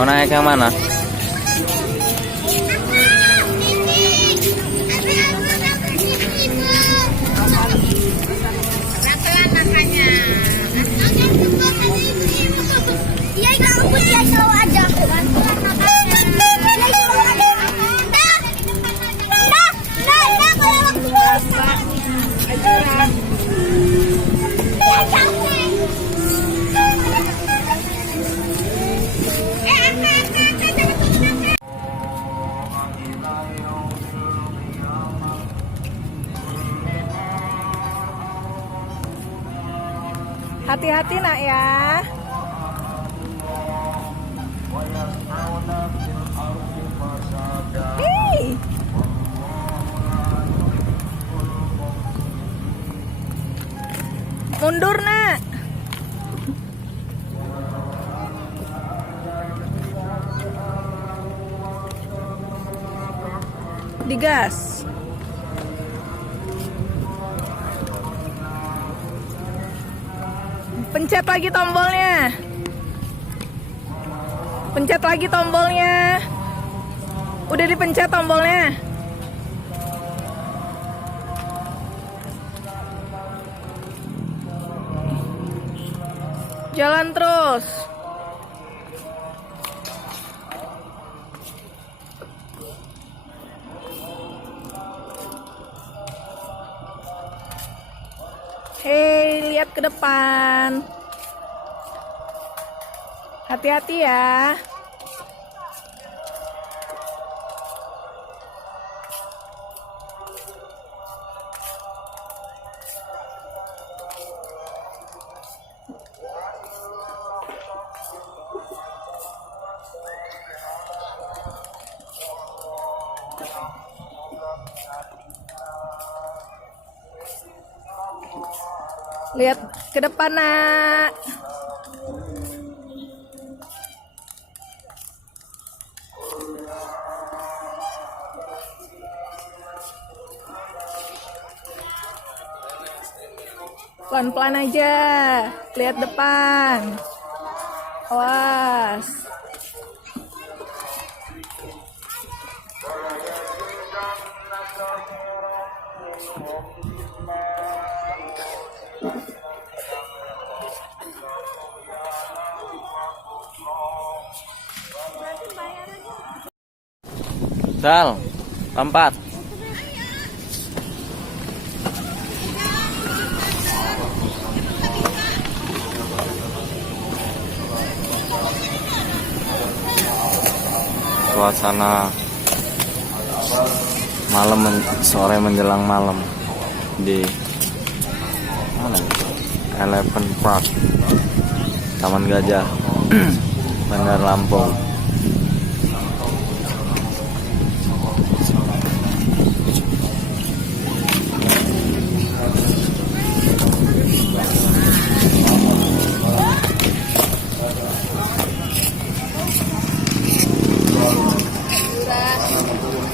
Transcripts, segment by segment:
Mau naik yang mana? Hati-hati nak ya. Hei. Mundur nak. Digas. Pencet lagi tombolnya. Pencet lagi tombolnya. Udah dipencet tombolnya. Jalan terus. Hei, lihat ke depan. Hati-hati ya. Lihat ke depan nak. Pelan-pelan aja. Lihat depan. Awas. Sal, lompat. Suasana malam, sore menjelang malam di mana? Elephant Park, Taman Gajah, Bandar Lampung.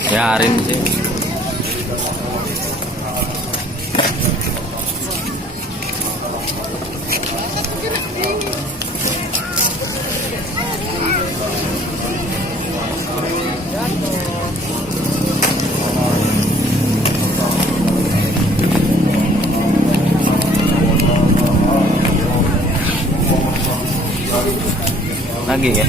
Biarin sih. Lagi ya.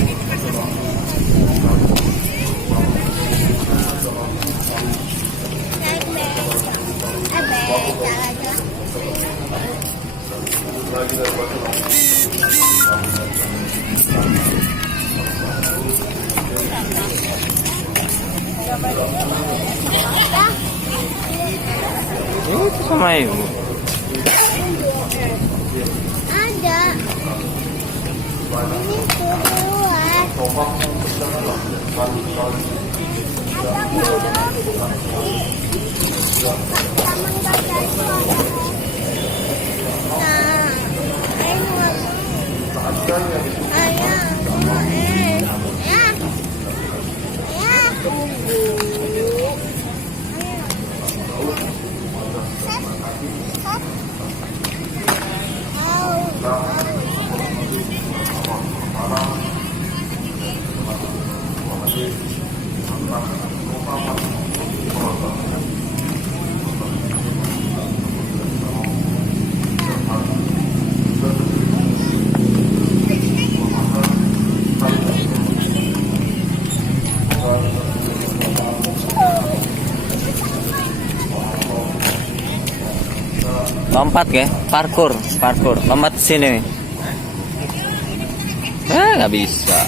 Itu sama ibu. Ada. Ini keluar. Taman Gajah itu ada. Nah, Lompat ya, parkur, lompat ke sini nih. Nggak bisa.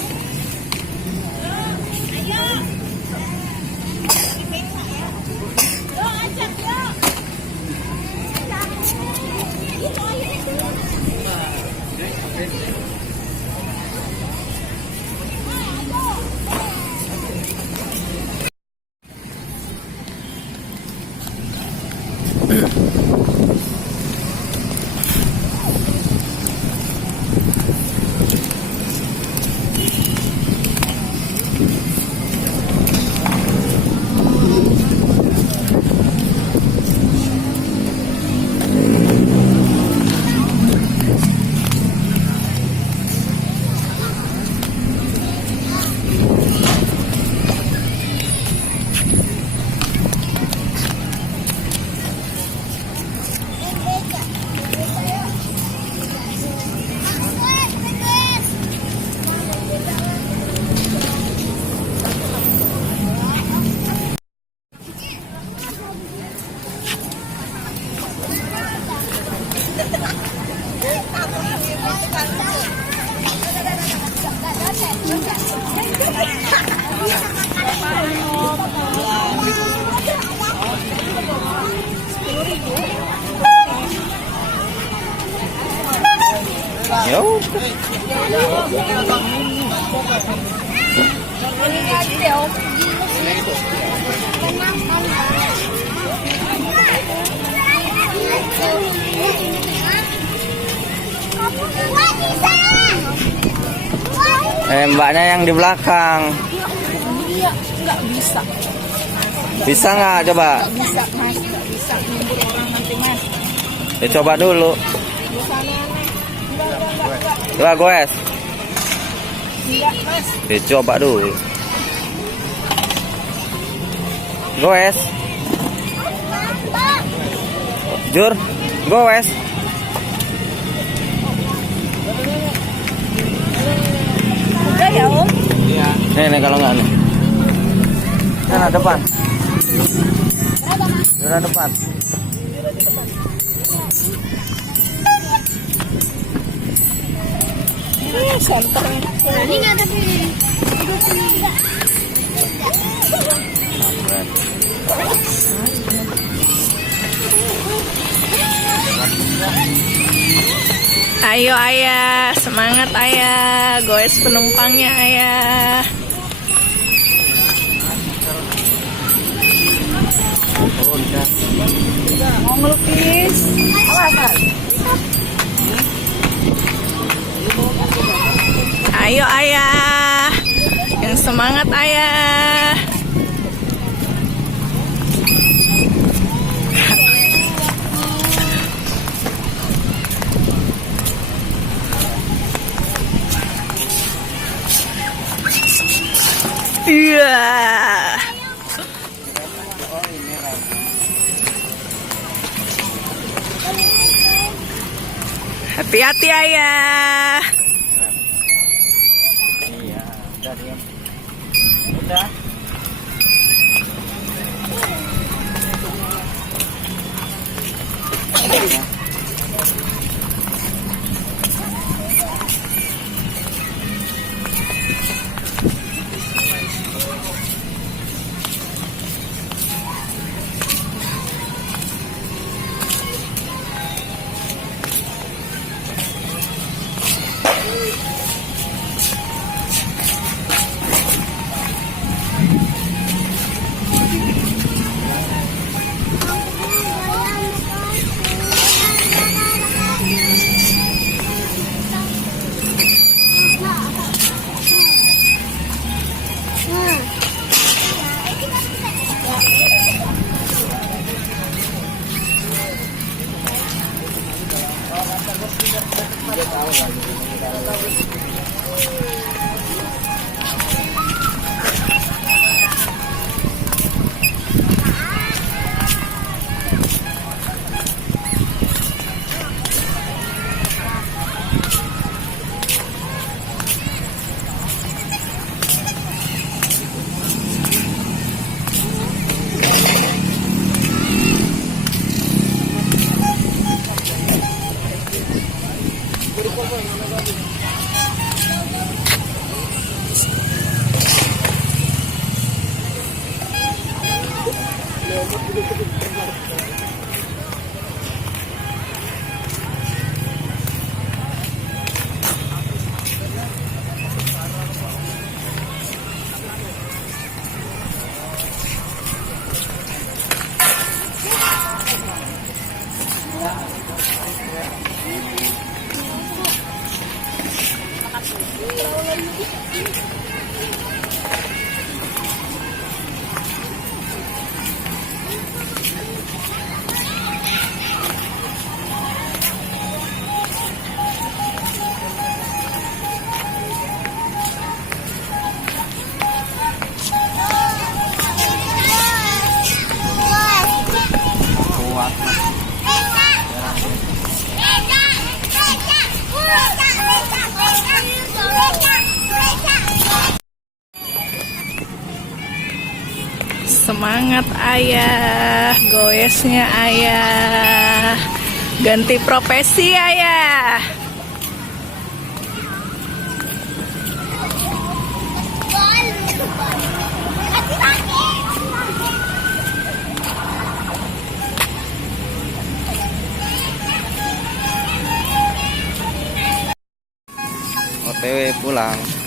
Ya udah. Mbaknya yang di belakang. Iya, nggak bisa. Bisa nggak coba? Nggak bisa, Mas. Nggak bisa nyembur orang nanti, Mas. Ya coba dulu. Coba goes. Enggak, Mas. Ya coba dulu. Goes. Jur, goes. Udah ya, Om? Iya. Nih kalau nggak nih. Sana depan. Sana depan. Ini senternya. Ini nggak ada pilih. Ayo ayah, semangat ayah, goes penumpangnya ayah. Mau ngelukis? Ayo ayah, yang semangat ayah. Iya. Hati-hati ayah. Iya, udah diam. Udah. Kuat. Semangat ayah, goesnya ayah, ganti profesi ayah. OTW pulang.